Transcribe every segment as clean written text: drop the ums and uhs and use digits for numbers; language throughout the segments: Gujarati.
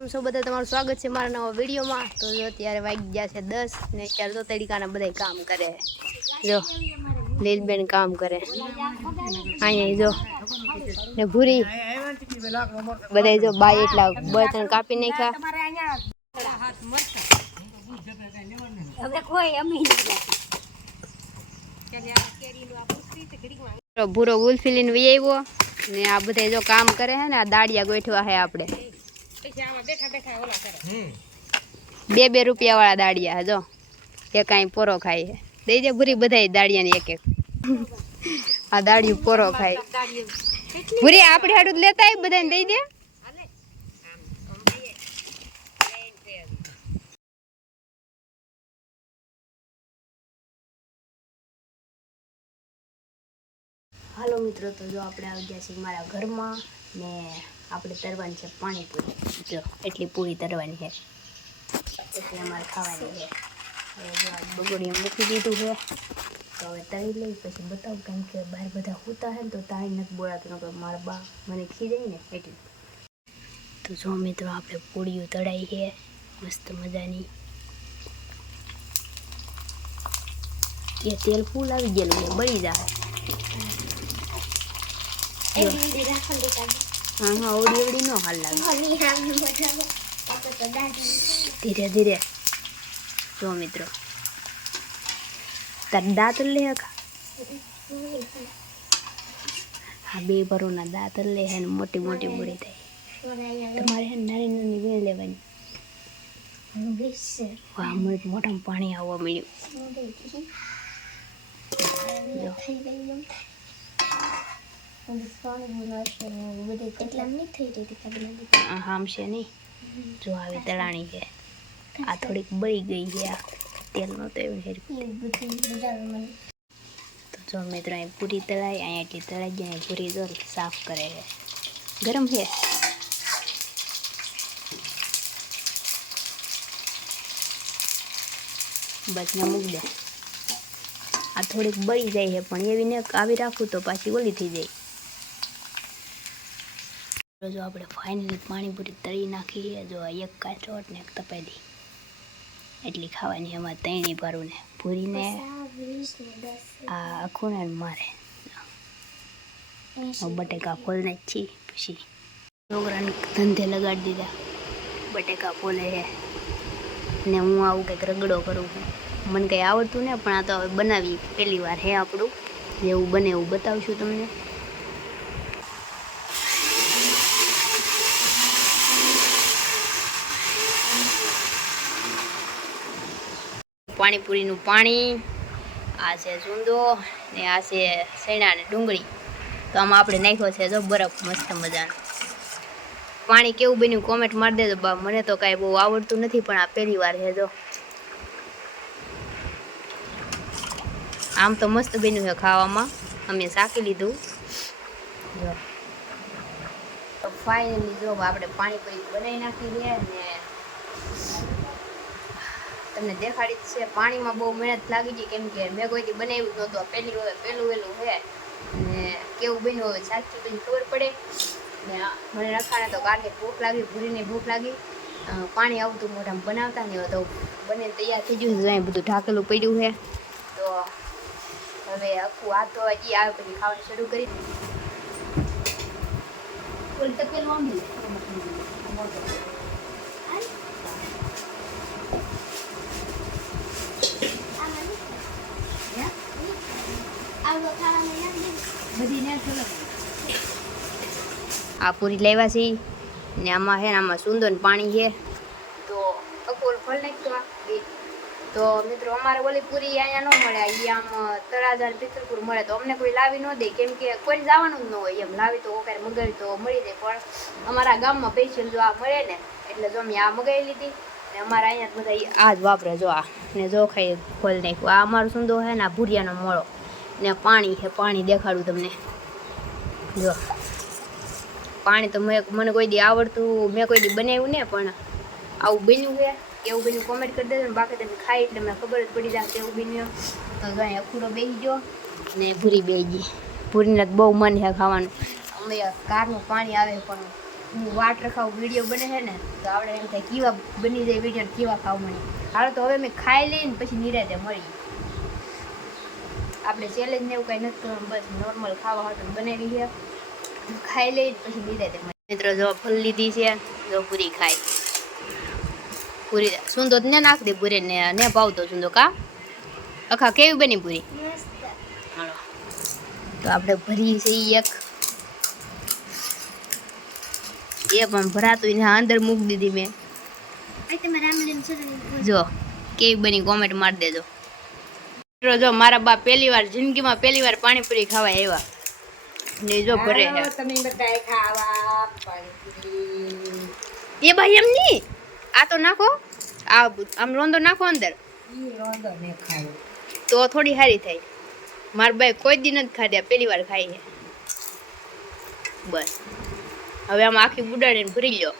સૌ બધા તમારું સ્વાગત છે મારા નવા વિડીયોમાં। તો જો અત્યારે વાગી ગયા છે 10 ને અત્યારે તો તડીકાના બધા કામ કરે। જો લીલબેન કામ કરે, અહીંયા જો ને ભૂરી બધા જો બાય એટલા બળતણ કાપી નાખ્યા। ભૂરો ગુલ્ફી લઈને વી આવ્યો ને આ બધા જો કામ કરે છે ને આ દાડિયા ગોઠવા છે આપણે બે રૂપિયા વાળા દાડિયા જો એક અહીં પોરો ખાય છે। દઈ દે ભૂરી બધા દાડિયા ને એક એક આ દાડિયું પોરો ખાય। ભૂરી આપણે હાડું લેતા આવી બધાને દઈ દે। હાલો મિત્રો, તો જો આપણે આવી ગયા છીએ મારા ઘરમાં ને આપણે તરવાની છે પાણીપુરી। જો એટલી પૂરી તરવાની છે એટલે અમારે ખાવાની છે। હવે જો આ બગોડી મૂકી દીધું છે તો હવે તળી લઈ પછી બતાવું, કેમ કે બહાર બધા સૂતા છે ને તો તાળી નથી બોલાતું, નકર મારા બા મને ખીજાય ને એટલે। તો જો મિત્રો આપણે પૂરીઓ તળાઈ છે મસ્ત મજાની। એ તેલ ફૂલ આવી ગયેલું છે, બળી જાય। हाँ ओडी ओडी नो हाल लागे, धीरे धीरे जो मित्रों तार दांत ले हाँ बे भरो ना दांत ले है मोटी मोटी बुरी थाय तमारे है नानी नानी वीण लेवानी। वाह મને મોઢામાં પાણી આવવા મળ્યું। આમ છે નહીં જો આવી તળાણી છે, આ થોડીક બળી ગઈ છે, આ તેલ નહોતો એવું છે। તો જો મિત્રો અહીં પૂરી તળાઈ, અહીંયા એટલી તળાઈ ગઈ, અહીં પૂરી જો સાફ કરે છે, ગરમ છે। બસ ને મૂક દે, આ થોડીક બળી જાય છે પણ એવી ને આવી રાખું તો પાછી ઓલી થઈ જાય। જો આપણે ફાઇનલી પાણીપુરી તળી નાખી છે। જો એક કાચોટ ને એક તપેલી એટલી ખાવાની, એમાં તૈણી ભરું ને પૂરીને આ આખું ને મારે બટેકા ફોલને જ છી। પછી છોકરાને ધંધે લગાડી દીધા, બટેકા ફોલે છે ને હું આવું કંઈક રગડો કરું છું। મને કંઈ આવડતું ને પણ આ તો હવે બનાવી પહેલી વાર હે આપણું, જેવું બને એવું બતાવશું તમને। પાણીપુરીનું પાણી આ છે ચૂંદો ને આ છે સૈણા ને ડુંગળી। તો આમાં આપણે નાખ્યો છે જો બરફ મસ્ત મજાનો। પાણી કેવું બન્યું કોમેન્ટ મારી દેજો બા, મને તો કાંઈ બહુ આવડતું નથી પણ આ પહેલી વાર છે। જો આમ તો મસ્ત બન્યું છે ખાવામાં, અમે શાકી લીધું। જો તો ફાઇનલી જો આપણે પાણીપુરી બનાવી નાખી છે ને તમને દેખાડી જ છે। પાણીમાં બહુ મહેનત લાગી ગઈ, કેમ કે મેં કોઈથી બનાવ્યું નહોતું, પહેલું વહેલું છે ને કેવું બન્યું હવે સાચું તો ખબર પડે ને। મને રખાણે તો કાલે ભૂખ લાગી, ભૂરીને ભૂખ લાગી, પાણી આવતું મોઢામાં બનાવતા ને તો બને તૈયાર થઈ ગયું છે। બધું ઢાકેલું પડ્યું છે તો હવે આખું આ તો હજી આવે પછી ખાવાનું શરૂ કરી। આ પૂરી લેવા છે ને આમાં છે ને આમાં સુંદર પાણી છે તો અકોલ ફળ નાખ્યો। તો મિત્રો અમારે ઓલી પૂરી અહીંયા ન મળે, અહીંયા આમ તળાજા પિત્તરપુર મળે, તો અમને કોઈ લાવી ન દે, કેમ કે કોઈ જવાનું જ ન હોય એમ, લાવી તો ક્યારે મગાવી તો મળી જાય, પણ અમારા ગામમાં સ્પેશિયલ જો આ મળે ને એટલે જો મેં આ મગાવી લીધી ને અમારા અહીંયા બધા આ જ વાપરે। જો આ ને જો ખાઈ ખોલ નાખ્યું, આ અમારું સુંદો છે ને આ ભૂરિયાનો મોળો ને પાણી છે, પાણી દેખાડું તમને। જો પાણી તો મને કોઈ દી આવડતું, મેં કોઈ દી બનાવ્યું ને પણ આવું બન્યું છે, કેવું બન્યું કોમેન્ટ કરી દેજો ને, બાકી તમે ખાઈ એટલે મને ખબર જ પડી જાય કેવું બન્યું। તો અહીં અખૂરો બેસી ગયો ને ભૂરી બેસી ગઈ, ભૂરીને બહુ મન છે ખાવાનું। અમે કારનું પાણી આવે પણ હું વાટ રખાવું વિડીયો બને છે ને તો આપણે એમ થાય કેવા બની જાય વિડીયો કેવા ખાવ મને. હાલો તો હવે મેં ખાઈ લઈને પછી નિરાતે મળીએ. આપણે ચેલેન્જ ને એવું કંઈ નથી કરવાનું, બસ નોર્મલ ખાવા હાટું બનાવી છે. ખાઈ લઈને પછી નિરાતે મળીએ. મિત્રો જો ફૂલ લીધી છે, જો પૂરી ખાઈ. પૂરી સુંદો ને નાખ દે પૂરી ને ભાવતો સુંદો કા અખા કેવી બની પૂરી? હાલો તો આપણે ભરી છે એક એ પણ ભરાતું ને અંદર મૂકી દીધી મેં. જો કેવી બની કોમેન્ટ મારી દેજો. જો મારા બા પહેલી વાર જિંદગીમાં પહેલી વાર પાણીપુરી ખાવા આવ્યા ને જો ભરે છે. તમે બધાએ ખાવા પાણીપુરી. એ ભાઈ એમ નહીં, આ તો નાખો, આ આમ રોંદો નાખો અંદર. ઈ રોંદો ને ખાય તો થોડી સારી થાય. મારા બાઈ કોઈ દી નથી ખાધ્યા, પહેલી વાર ખાઈ છે. બસ હવે આમ આખી બુડાડીને ભરી લો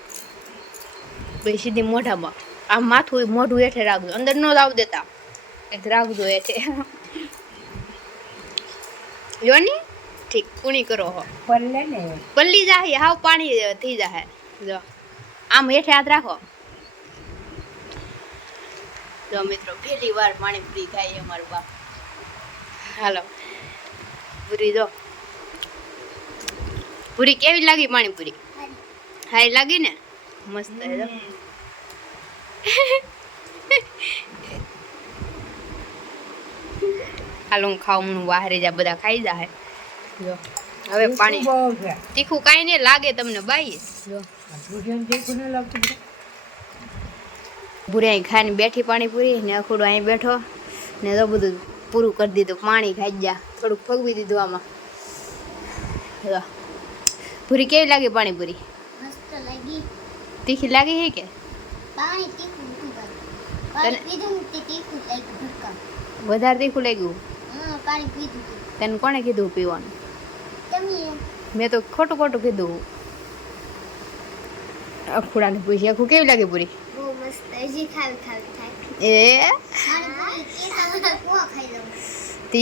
પછી સીધી મોઢામાં. આમ માથું મોઢું હેઠે રાખજો, અંદર ન લાવ દેતા, રાખજો હેઠે. જો ની ઠીક કુણી કરો હો પલ્લે ને પલ્લી જાય હાવ પાણી થઈ જાય. જો આમ હેઠે હાથ રાખો. જો મિત્રો પહેલી વાર પાણીપુરી ખાઈ અમારા બાપ. હાલો પૂરી જો પૂરી કેવી લાગી? પાણીપુરી હારી લાગી ને? મસ્ત છે. હાલો હું ખાવું, બહાર જા બધા ખાઈ જાય. જો હવે પાણી તીખું કાંઈ નહીં લાગે તમને બાઈ? જો ભૂરી અહીં ખાઈને બેઠી પાણીપુરી ને અખોડો અહીં બેઠો ને તો બધું પૂરું કરી દીધું. પાણી ખાઈ ગયા, થોડુંક ફગવી દીધું આમાં. પૂરી કેવી લાગી પાણીપુરી? મસ્ત લાગી. તીખી લાગી છે કે? પાણી તીખું હતું. પાણી પીધું તે તીખું લાગ્યું ભડકા. વધારે તીખું લાગ્યું? પાણી પીધું. તને કોણે કીધું પીવાનું? તમે. મેં તો ખોટું ખોટું કીધું. અખુડાને પૂછી આખું કેવી લાગે પૂરી? બહુ મસ્ત. હજી ખાવી થાય.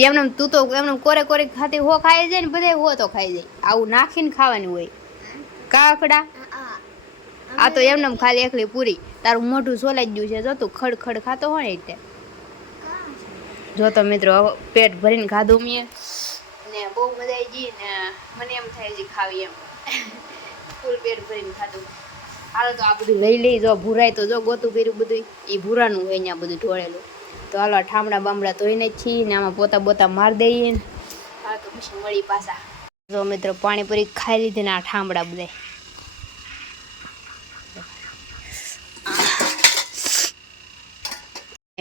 એમને તું તો એમને કોરે કોરે ખાતી હો ખાઈ જાય ને બધા હો તો ખાઈ જાય. આવું નાખીને ખાવાની હોય કા અખડા? આ તો એમને ખાલી એકલી પૂરી. તારું મોઢું સોલાઈ ગયું છે, જો તું ખડ ખડ ખાતો હોય ને એટલે. જો તો મિત્રો પેટ ભરીને ખાધું મેં ને બહુ મજા આવી ગઈ ને મને એમ થાય હજી ખાવી એમ. ફૂલ પેટ ભરીને ખાધું. હાલો તો આ બધું લઈ લઈ. જો ભૂરાય તો જો ગોતું કર્યું બધું એ ભૂરાનું હોય અહીંયા બધું ઢોળેલું. તો હાલો ઠામડા બામડા ધોઈને જ છીએ ને આમાં પોતા બોતા મારી દઈએ ને. હા તો પછી મળી પાછા. જો મિત્રો પાણીપુરી ખાઈ લીધી ને આ ઠામડા બધા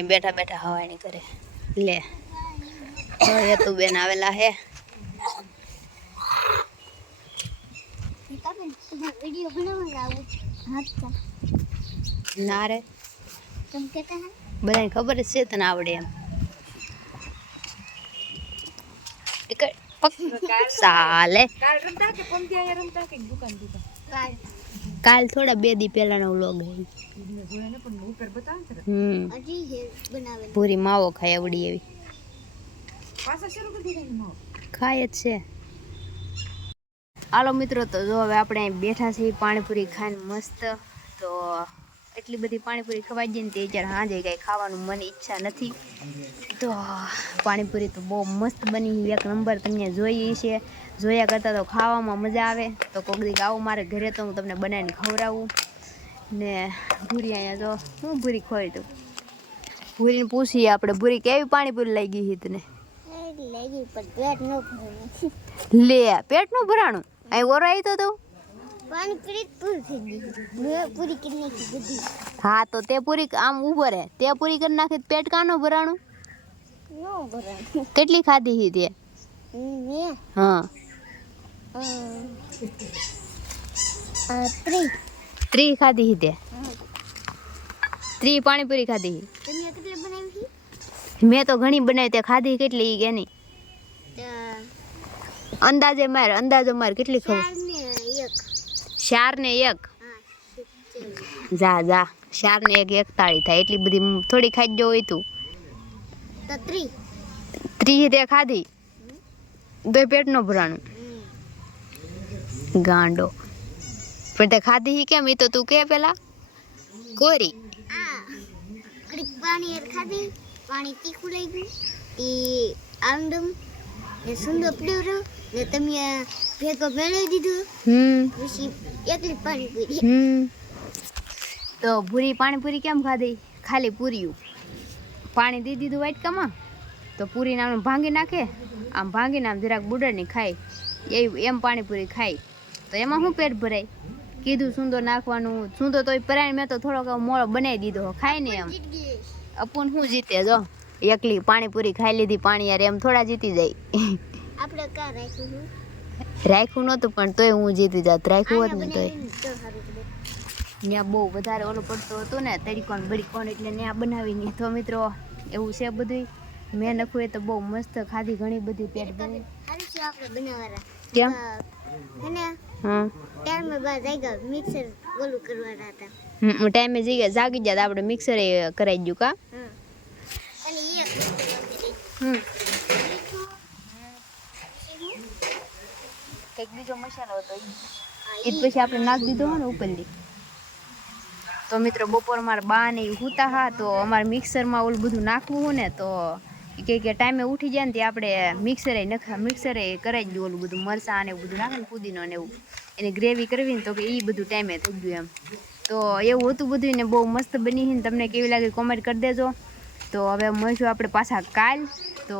બેઠા બેઠા હવાની કરે. લે એ તો બેન આવેલા હે. वीडियो बनाऊंगा ના રે तुम कहते हैं બધાને ખબર જ છે તને આવડે એમ. સાલે કાલ થોડા 2 દી પહેલાનો વ્લોગ પૂરી માવો ખાય આવડી એવી ખાય જ છે. હાલો મિત્રો તો જો હવે આપણે અહીં બેઠા છીએ પાણીપુરી ખાઈને મસ્ત. તો એટલી બધી પાણીપુરી ખવાઈ જાય ને તે જ્યારે સાંજે કાંઈ ખાવાનું મને ઈચ્છા નથી. તો પાણીપુરી તો બહુ મસ્ત બની, એક નંબર. તમને જોઈએ છે, જોયા કરતાં તો ખાવામાં મજા આવે. તો કોઈક દીક આવું મારે ઘરે તો હું તમને બનાવીને ખવડાવું. ને ભૂરી અહીંયા જો હું ભૂરી ખોઈ તું ભૂરીને પૂછીએ આપણે ભૂરી કેવી પાણીપુરી લઈ ગઈ છે તને? લે પેટ નું ભરાણું અહીં ઓરો આવી તો હા તો તે પૂરી આમ ઉભો રહે. તે પૂરી કરી નાખી પેટ કાનો ભરાણું? કેટલી ખાધી છે તે? હા 3 ખાધી તે. 3 પાણીપુરી ખાધી. મેં તો ઘણી બનાવી. તે ખાધી કેટલી કે નહીં? અંદાજો માર કેટલી ખાવ? 4 ને 1 જા 4 ને 1 41 થાય. એટલી બધી થોડી ખાઈ જો હોય તું. 3 તે ખાધી તો પેટ નો ભરાણું ગાંડો. પણ તે ખાધી હી કેમ? ઈ તો તું કે પેલા કોરી. આ ઘડીક પાણી યાર ખાધી, પાણી તીખું લાગ્યું, એ આમદમ ને સુંદર ફ્લેવર ને તમે ભેગો મેળવી દીધું. પછી એકલી પાણીપુરી. તો પૂરી પાણીપુરી કેમ ખાધી? ખાલી પૂરીયું પાણી દઈ દીધું વાટકામાં, તો પૂરીને આમ ભાંગી નાખે, આમ ભાંગીને આમ જરાક બુડરની ખાય એમ પાણીપુરી ખાય. તો એમાં શું પેટ ભરાય? કીધું સુંદર નાખવાનું, સુંદર તોય પરાય, મેં તો થોડોક મોળો બનાવી દીધો, ખાય ને એમ. અપૂન શું જીતે? જો એકલી પાણીપુરી ખાઈ લીધી, પાણી યાર એમ થોડા જીતી જાય. આપણે કા રાખ્યું? રાખ્યું નહોતું પણ તોય હું જીતી જાત. રાખ્યું હોત ને તોય તો સારું પડે. ત્યાં બહુ વધારે ઓલો પડતો હતો ને તરીકોણ બરીકોણ, એટલે ત્યાં બનાવીને. તો મિત્રો એવું છે બધું. મેં નખું એ તો બહુ મસ્ત ખાધી, ઘણી બધી પેટ ભરી. સારું છે આપણે બનાવવાના. કેમ? હેને હા, ટાઈમે બાદ જાગ્યા મિક્સર ઓલું કરવાના હતા. ટાઈમે જગ્યા જાગી જાય આપણે મિક્સર એ કરાઈ ગયું કા. અને એક કંઈક બીજો મસાલો હતો એ પછી આપણે નાખી દીધો હોય ને ઉપરથી. તો મિત્રો બપોર મારા બા ને હુતા હા, તો અમારે મિક્સરમાં ઓલું બધું નાખવું હોય ને, તો કે ટાઈમે ઉઠી જાય ને તે આપણે મિક્સરે કરાવી દઉં ઓલું બધું મરચાં ને એવું બધું નાખે ને, પુદીનો ને એવું, એની ગ્રેવી કરવી ને, તો કે એ બધું ટાઈમે થઈ ગયું એમ. તો એવું હતું બધું ને બહુ મસ્ત બની ને. તમને કેવી લાગી કોમેન્ટ કરી દેજો. તો હવે મળીશું આપણે પાછા કાલ. તો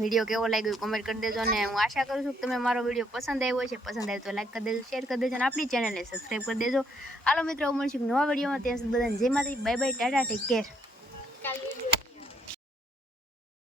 વિડીયો કેવો લાગ્યો કોમેન્ટ કરી દેજો, ને હું આશા કરું છું કે તમે મારો વિડીયો પસંદ આવ્યો છે. પસંદ આવ્યો તો લાઈક કરી દેજો, શેર કરી દેજો, અને આપણી ચેનલને સબસ્ક્રાઈબ કરી દેજો. હાલો મિત્રો મળીશું નવા વિડીયોમાં. ત્યાં સુધી બધાને જય માતાજી, bye bye, Tata, take care.